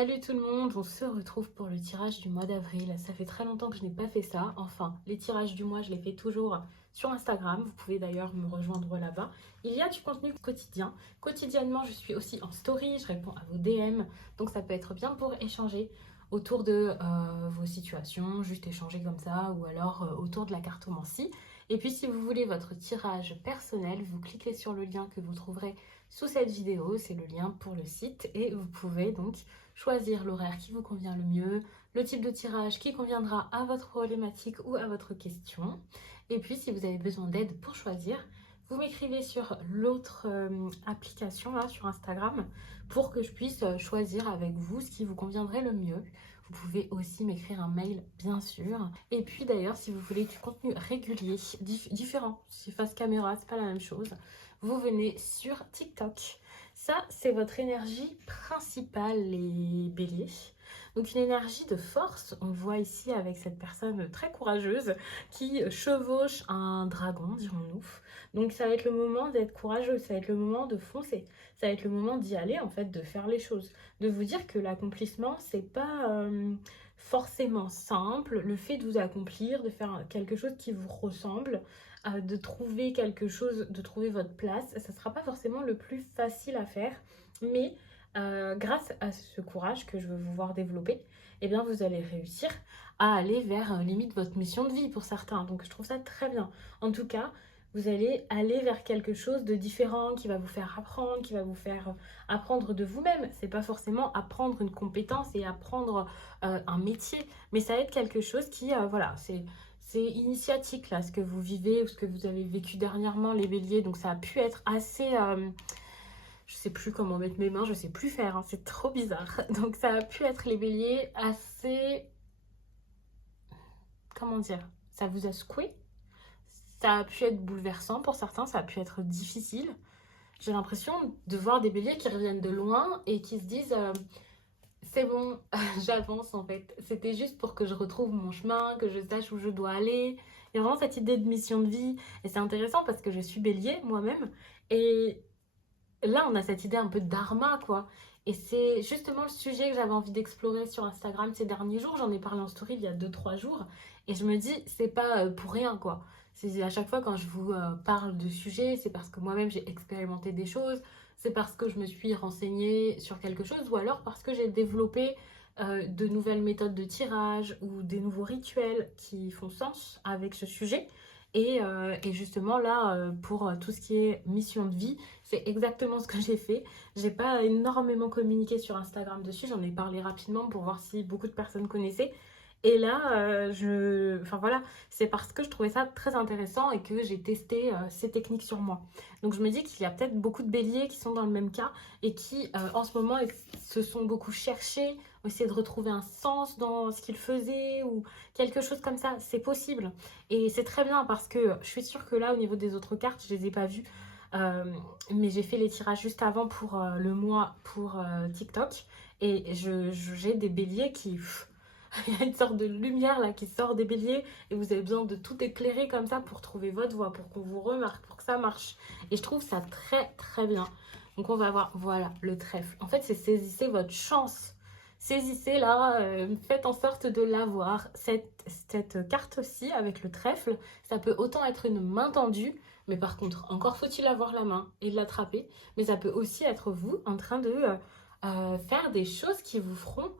Salut tout le monde, on se retrouve pour le tirage du mois d'avril. Ça fait très longtemps que je n'ai pas fait ça. Enfin, les tirages du mois, je les fais toujours sur Instagram. Vous pouvez d'ailleurs me rejoindre là-bas. Il y a du contenu quotidien. Quotidiennement, je suis aussi en story, je réponds à vos DM. Donc ça peut être bien pour échanger autour de vos situations, juste échanger comme ça, ou alors autour de la cartomancie. Et puis si vous voulez votre tirage personnel, vous cliquez sur le lien que vous trouverez sous cette vidéo. C'est le lien pour le site et vous pouvez donc choisir l'horaire qui vous convient le mieux, le type de tirage qui conviendra à votre problématique ou à votre question. Et puis, si vous avez besoin d'aide pour choisir, vous m'écrivez sur l'autre application, là, sur Instagram, pour que je puisse choisir avec vous ce qui vous conviendrait le mieux. Vous pouvez aussi m'écrire un mail, bien sûr. Et puis d'ailleurs, si vous voulez du contenu régulier, différent, si face caméra, c'est pas la même chose, vous venez sur TikTok. Ça, c'est votre énergie principale, les béliers. Donc une énergie de force, on voit ici avec cette personne très courageuse qui chevauche un dragon, dirons-nous. Donc ça va être le moment d'être courageux, ça va être le moment de foncer, ça va être le moment d'y aller, en fait, de faire les choses. De vous dire que l'accomplissement, c'est pas forcément simple. Le fait de vous accomplir, de faire quelque chose qui vous ressemble, de trouver quelque chose, de trouver votre place. Ça ne sera pas forcément le plus facile à faire, mais grâce à ce courage que je veux vous voir développer, eh bien vous allez réussir à aller vers limite votre mission de vie pour certains. Donc je trouve ça très bien. En tout cas, vous allez aller vers quelque chose de différent qui va vous faire apprendre, qui va vous faire apprendre de vous-même. C'est pas forcément apprendre une compétence et apprendre un métier, mais ça va être quelque chose qui, voilà, c'est initiatique là, ce que vous vivez ou ce que vous avez vécu dernièrement, les béliers. Donc ça a pu être assez... je sais plus comment mettre mes mains, je sais plus faire, hein, c'est trop bizarre. Donc ça a pu être les béliers assez... Comment dire? Ça vous a secoué. Ça a pu être bouleversant pour certains, ça a pu être difficile. J'ai l'impression de voir des béliers qui reviennent de loin et qui se disent... c'est bon, j'avance en fait. C'était juste pour que je retrouve mon chemin, que je sache où je dois aller. Il y a vraiment cette idée de mission de vie. Et c'est intéressant parce que je suis bélier moi-même. Et là, on a cette idée un peu de dharma, quoi. Et c'est justement le sujet que j'avais envie d'explorer sur Instagram ces derniers jours. J'en ai parlé en story il y a 2 3 jours. Et je me dis, c'est pas pour rien, quoi. C'est à chaque fois quand je vous parle de sujets, c'est parce que moi-même j'ai expérimenté des choses, c'est parce que je me suis renseignée sur quelque chose, ou alors parce que j'ai développé de nouvelles méthodes de tirage ou des nouveaux rituels qui font sens avec ce sujet. Et justement là, pour tout ce qui est mission de vie, c'est exactement ce que j'ai fait. J'ai pas énormément communiqué sur Instagram dessus, j'en ai parlé rapidement pour voir si beaucoup de personnes connaissaient. Et là, enfin voilà, c'est parce que je trouvais ça très intéressant et que j'ai testé ces techniques sur moi. Donc je me dis qu'il y a peut-être beaucoup de béliers qui sont dans le même cas et qui, en ce moment, se sont beaucoup cherchés, ont essayé de retrouver un sens dans ce qu'ils faisaient ou quelque chose comme ça. C'est possible. Et c'est très bien parce que je suis sûre que là, au niveau des autres cartes, je les ai pas vues. Euh, mais j'ai fait les tirages juste avant pour le mois pour TikTok. Et j'ai des béliers qui... il y a une sorte de lumière là qui sort des béliers et vous avez besoin de tout éclairer comme ça pour trouver votre voie, pour qu'on vous remarque, pour que ça marche. Et je trouve ça très très bien. Donc on va voir, voilà, le trèfle. En fait, c'est saisissez votre chance. Saisissez là, faites en sorte de l'avoir. Cette carte-ci avec le trèfle, ça peut autant être une main tendue, mais par contre, encore faut-il avoir la main et l'attraper. Mais ça peut aussi être vous en train de faire des choses qui vous feront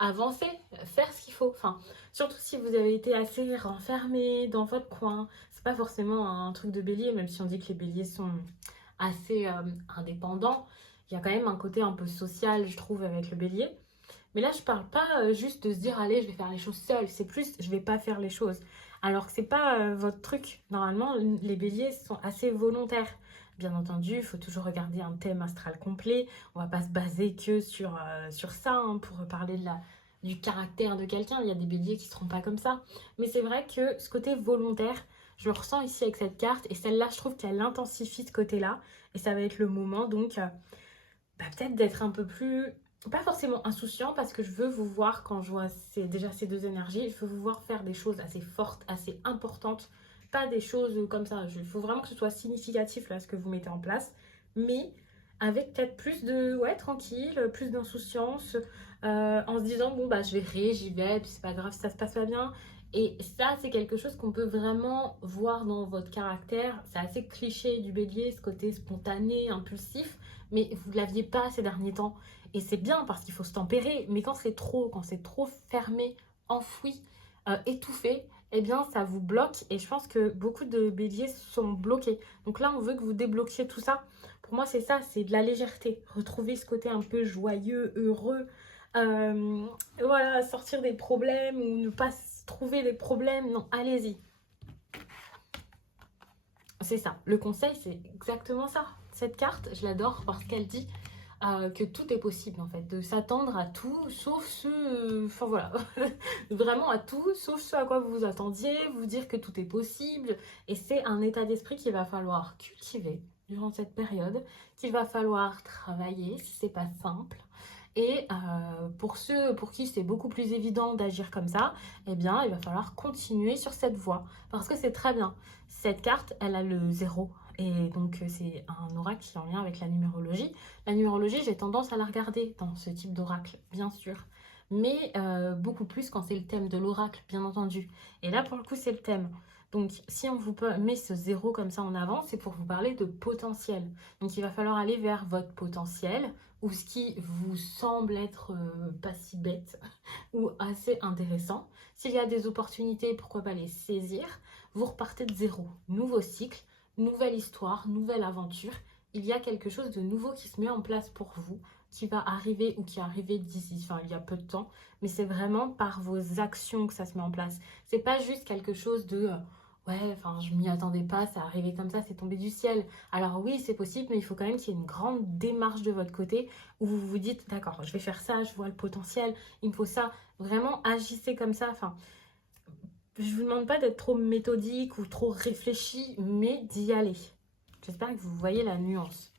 avancer, faire ce qu'il faut. Enfin, surtout si vous avez été assez renfermé dans votre coin. C'est pas forcément un truc de bélier, même si on dit que les béliers sont assez indépendants. Il y a quand même un côté un peu social, je trouve, avec le bélier. Mais là, je parle pas juste de se dire, allez, je vais faire les choses seule. C'est plus, je vais pas faire les choses. Alors que c'est pas votre truc. Normalement, les béliers sont assez volontaires. Bien entendu, il faut toujours regarder un thème astral complet. On va pas se baser que sur ça hein, pour parler du caractère de quelqu'un. Il y a des béliers qui seront pas comme ça. Mais c'est vrai que ce côté volontaire, je le ressens ici avec cette carte. Et celle-là, je trouve qu'elle intensifie ce côté-là. Et ça va être le moment, donc, peut-être d'être un peu plus pas forcément insouciant parce que je veux vous voir quand je vois déjà ces deux énergies, je veux vous voir faire des choses assez fortes, assez importantes, pas des choses comme ça. Il faut vraiment que ce soit significatif là ce que vous mettez en place, mais avec peut-être plus de ouais tranquille, plus d'insouciance, en se disant bon bah je verrai, j'y vais, puis c'est pas grave si ça se passe pas bien. Et ça, c'est quelque chose qu'on peut vraiment voir dans votre caractère. C'est assez cliché du bélier, ce côté spontané, impulsif, mais vous ne l'aviez pas ces derniers temps. Et c'est bien parce qu'il faut se tempérer, mais quand c'est trop fermé, enfoui, étouffé, eh bien ça vous bloque. Et je pense que beaucoup de béliers sont bloqués. Donc là, on veut que vous débloquiez tout ça. Pour moi, c'est ça, c'est de la légèreté. Retrouver ce côté un peu joyeux, heureux. Euh, voilà, sortir des problèmes ou ne pas trouver des problèmes. Non, allez-y. C'est ça. Le conseil, c'est exactement ça. Cette carte, je l'adore parce qu'elle dit que tout est possible en fait, de s'attendre à tout, sauf ce... Enfin voilà, vraiment à tout, sauf ce à quoi vous vous attendiez, vous dire que tout est possible. Et c'est un état d'esprit qu'il va falloir cultiver durant cette période, qu'il va falloir travailler si c'est pas simple. Et pour ceux pour qui c'est beaucoup plus évident d'agir comme ça, eh bien, il va falloir continuer sur cette voie. Parce que c'est très bien. Cette carte, elle a le 0. Et donc, c'est un oracle qui est en lien avec la numérologie. La numérologie, j'ai tendance à la regarder dans ce type d'oracle, bien sûr. Mais beaucoup plus quand c'est le thème de l'oracle, bien entendu. Et là, pour le coup, c'est le thème. Donc, si on vous met ce 0 comme ça en avant, c'est pour vous parler de potentiel. Donc, il va falloir aller vers votre potentiel, ou ce qui vous semble être pas si bête ou assez intéressant. S'il y a des opportunités, pourquoi pas les saisir. Vous repartez de 0. Nouveau cycle, nouvelle histoire, nouvelle aventure. Il y a quelque chose de nouveau qui se met en place pour vous, qui va arriver ou qui est arrivé d'ici, enfin il y a peu de temps, mais c'est vraiment par vos actions que ça se met en place. C'est pas juste quelque chose de ouais, enfin je m'y attendais pas, ça arrivé comme ça, c'est tombé du ciel. Alors oui, c'est possible, mais il faut quand même qu'il y ait une grande démarche de votre côté où vous vous dites d'accord, je vais faire ça, je vois le potentiel, il me faut ça. Vraiment agissez comme ça. Enfin, je vous demande pas d'être trop méthodique ou trop réfléchi, mais d'y aller. J'espère que vous voyez la nuance.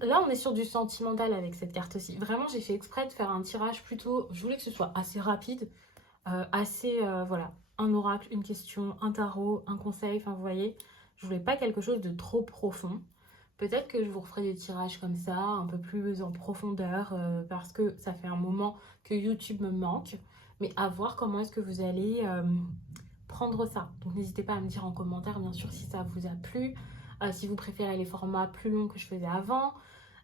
Là, on est sur du sentimental avec cette carte aussi. Vraiment, j'ai fait exprès de faire un tirage plutôt... Je voulais que ce soit assez rapide, voilà, un oracle, une question, un tarot, un conseil, enfin, vous voyez. Je voulais pas quelque chose de trop profond. Peut-être que je vous referai des tirages comme ça, un peu plus en profondeur, parce que ça fait un moment que YouTube me manque. Mais à voir comment est-ce que vous allez prendre ça. Donc n'hésitez pas à me dire en commentaire, bien sûr, si ça vous a plu, si vous préférez les formats plus longs que je faisais avant,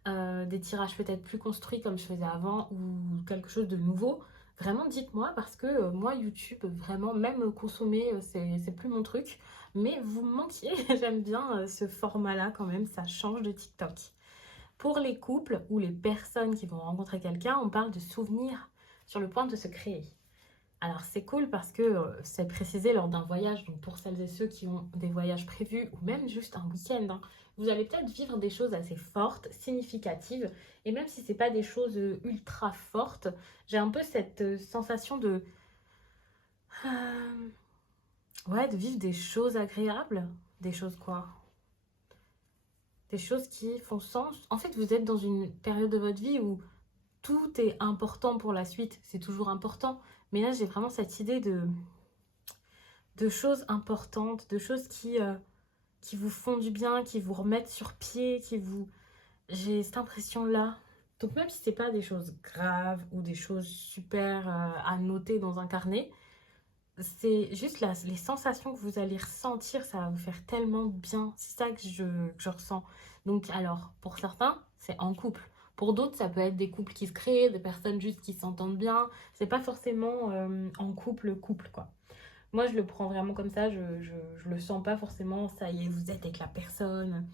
des tirages peut-être plus construits comme je faisais avant, ou quelque chose de nouveau. Vraiment, dites-moi, parce que moi, YouTube, vraiment, même consommer, c'est plus mon truc. Mais vous me manquiez, j'aime bien ce format-là quand même, ça change de TikTok. Pour les couples ou les personnes qui vont rencontrer quelqu'un, on parle de souvenirs sur le point de se créer. Alors c'est cool parce que c'est précisé lors d'un voyage, donc pour celles et ceux qui ont des voyages prévus ou même juste un week-end, hein, vous allez peut-être vivre des choses assez fortes, significatives, et même si c'est pas des choses ultra fortes, j'ai un peu cette sensation de... ouais, de vivre des choses agréables. Des choses quoi? Des choses qui font sens. En fait, vous êtes dans une période de votre vie où tout est important pour la suite, c'est toujours important, mais là j'ai vraiment cette idée de choses importantes, de choses qui vous font du bien, qui vous remettent sur pied, qui vous... J'ai cette impression-là. Donc même si c'est pas des choses graves ou des choses super à noter dans un carnet, c'est juste les sensations que vous allez ressentir, ça va vous faire tellement bien. C'est ça que je ressens. Donc alors, pour certains, c'est en couple. Pour d'autres, ça peut être des couples qui se créent, des personnes juste qui s'entendent bien. C'est pas forcément en couple, quoi. Moi, je le prends vraiment comme ça, je le sens pas forcément, ça y est, vous êtes avec la personne.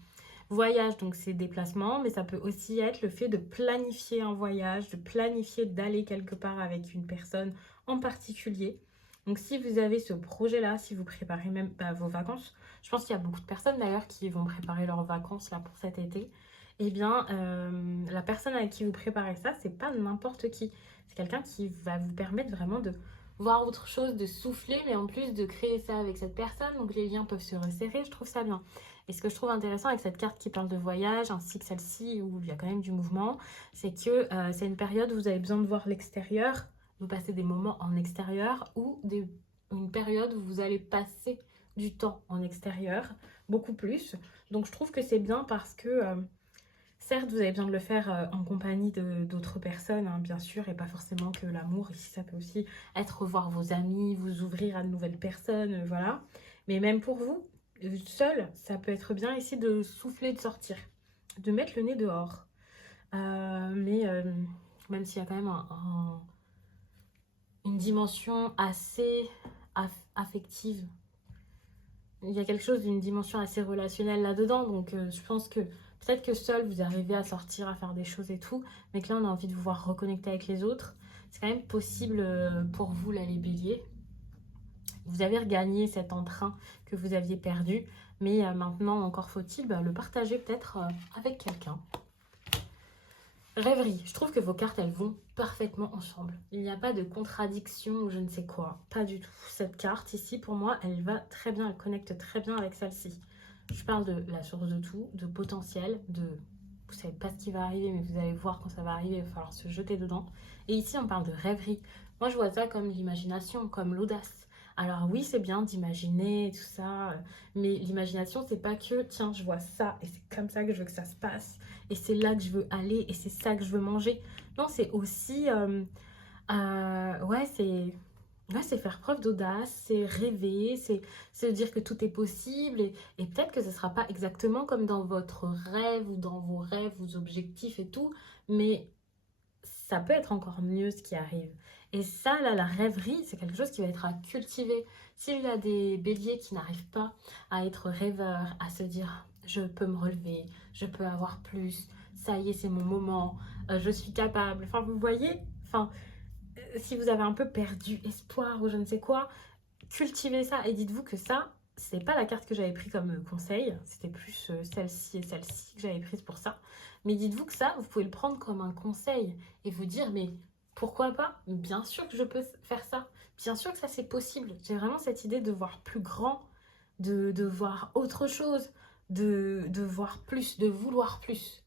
Voyage, donc c'est déplacement, mais ça peut aussi être le fait de planifier un voyage, de planifier d'aller quelque part avec une personne en particulier. Donc si vous avez ce projet-là, si vous préparez même vos vacances, je pense qu'il y a beaucoup de personnes d'ailleurs qui vont préparer leurs vacances là pour cet été, eh bien la personne avec qui vous préparez ça, c'est pas n'importe qui. C'est quelqu'un qui va vous permettre vraiment de voir autre chose, de souffler, mais en plus de créer ça avec cette personne. Donc les liens peuvent se resserrer, je trouve ça bien. Et ce que je trouve intéressant avec cette carte qui parle de voyage, ainsi que celle-ci où il y a quand même du mouvement, c'est que c'est une période où vous avez besoin de voir l'extérieur, vous passez des moments en extérieur, ou une période où vous allez passer du temps en extérieur, beaucoup plus. Donc je trouve que c'est bien parce que Certes, vous avez besoin de le faire en compagnie d'autres personnes, hein, bien sûr, et pas forcément que l'amour. Ici, ça peut aussi être voir vos amis, vous ouvrir à de nouvelles personnes, voilà. Mais même pour vous, seul, ça peut être bien ici de souffler, de sortir, de mettre le nez dehors. Mais même s'il y a quand même une dimension assez affective, il y a quelque chose d'une dimension assez relationnelle là-dedans. Donc je pense que peut-être que seul vous arrivez à sortir, à faire des choses et tout, mais que là on a envie de vous voir reconnecter avec les autres. C'est quand même possible pour vous là les béliers. Vous avez regagné cet entrain que vous aviez perdu, mais maintenant encore faut-il le partager peut-être avec quelqu'un. Rêverie, je trouve que vos cartes, elles vont parfaitement ensemble. Il n'y a pas de contradiction ou je ne sais quoi, pas du tout. Cette carte ici, pour moi, elle va très bien, elle connecte très bien avec celle-ci. Je parle de la source de tout, de potentiel, de... Vous savez pas ce qui va arriver, mais vous allez voir quand ça va arriver, il va falloir se jeter dedans. Et ici, on parle de rêverie. Moi, je vois ça comme l'imagination, comme l'audace. Alors oui, c'est bien d'imaginer tout ça, mais l'imagination, c'est pas que, tiens, je vois ça, et c'est comme ça que je veux que ça se passe, et c'est là que je veux aller, et c'est ça que je veux manger. Non, c'est aussi, c'est faire preuve d'audace, c'est rêver, c'est se dire que tout est possible, et peut-être que ce ne sera pas exactement comme dans votre rêve, ou dans vos rêves, vos objectifs et tout, mais ça peut être encore mieux ce qui arrive. Et ça, là, la rêverie, c'est quelque chose qui va être à cultiver. S'il y a des béliers qui n'arrivent pas à être rêveurs, à se dire je peux me relever, je peux avoir plus, ça y est, c'est mon moment, je suis capable. Enfin, vous voyez, enfin, si vous avez un peu perdu espoir ou je ne sais quoi, cultivez ça et dites-vous que ça, c'est pas la carte que j'avais pris comme conseil, c'était plus celle-ci et celle-ci que j'avais prise pour ça. Mais dites-vous que ça, vous pouvez le prendre comme un conseil et vous dire, mais pourquoi pas? Bien sûr que je peux faire ça. Bien sûr que ça, c'est possible. J'ai vraiment cette idée de voir plus grand, de voir autre chose, de voir plus, de vouloir plus.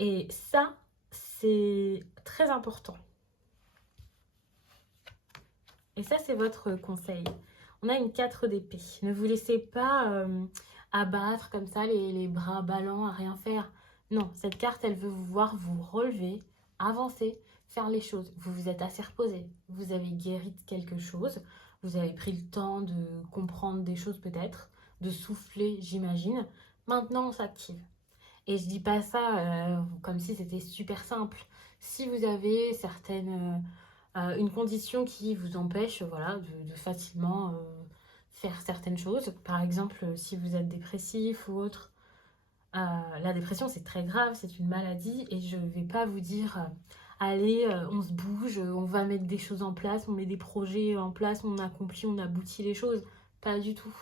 Et ça, c'est très important. Et ça, c'est votre conseil. On a une 4 d'épée. Ne vous laissez pas abattre comme ça, les bras ballants à rien faire. Non, cette carte, elle veut vous voir vous relever, avancer, faire les choses. Vous vous êtes assez reposé. Vous avez guéri de quelque chose. Vous avez pris le temps de comprendre des choses peut-être, de souffler, j'imagine. Maintenant, on s'active. Et je dis pas ça comme si c'était super simple. Si vous avez une condition qui vous empêche voilà, de facilement faire certaines choses. Par exemple, si vous êtes dépressif ou autre, la dépression c'est très grave, c'est une maladie et je ne vais pas vous dire allez, on se bouge, on va mettre des choses en place, on met des projets en place, on accomplit, on aboutit les choses. Pas du tout.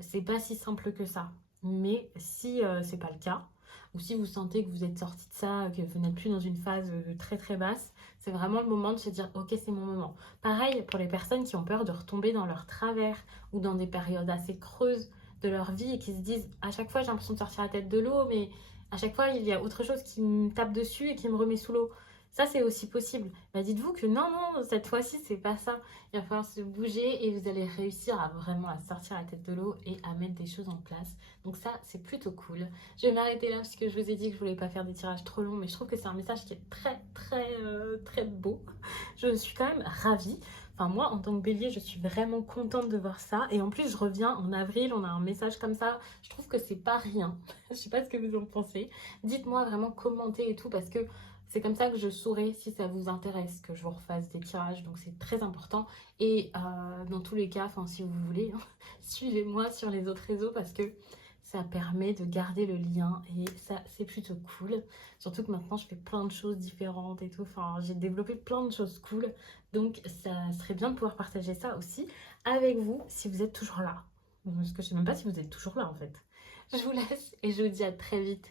C'est pas si simple que ça. Mais si c'est pas le cas, ou si vous sentez que vous êtes sorti de ça, que vous n'êtes plus dans une phase très très basse, c'est vraiment le moment de se dire ok, c'est mon moment. Pareil pour les personnes qui ont peur de retomber dans leur travers ou dans des périodes assez creuses de leur vie et qui se disent à chaque fois j'ai l'impression de sortir la tête de l'eau, mais à chaque fois il y a autre chose qui me tape dessus et qui me remet sous l'eau. Ça, c'est aussi possible. Bah, dites-vous que non, non, cette fois-ci, c'est pas ça. Il va falloir se bouger et vous allez réussir à vraiment à sortir la tête de l'eau et à mettre des choses en place. Donc ça, c'est plutôt cool. Je vais m'arrêter là parce que je vous ai dit que je voulais pas faire des tirages trop longs, mais je trouve que c'est un message qui est très, très, très beau. Je suis quand même ravie. Enfin, moi, en tant que bélier, je suis vraiment contente de voir ça. Et en plus, je reviens en avril, on a un message comme ça. Je trouve que c'est pas rien. Je sais pas ce que vous en pensez. Dites-moi vraiment, commentez et tout, parce que c'est comme ça que je saurai si ça vous intéresse que je vous refasse des tirages. Donc, c'est très important. Et dans tous les cas, enfin, si vous voulez, suivez-moi sur les autres réseaux parce que ça permet de garder le lien et ça, c'est plutôt cool. Surtout que maintenant, je fais plein de choses différentes et tout. Enfin, j'ai développé plein de choses cool. Donc, ça serait bien de pouvoir partager ça aussi avec vous si vous êtes toujours là. Parce que je sais même pas si vous êtes toujours là, en fait. Je vous laisse et je vous dis à très vite.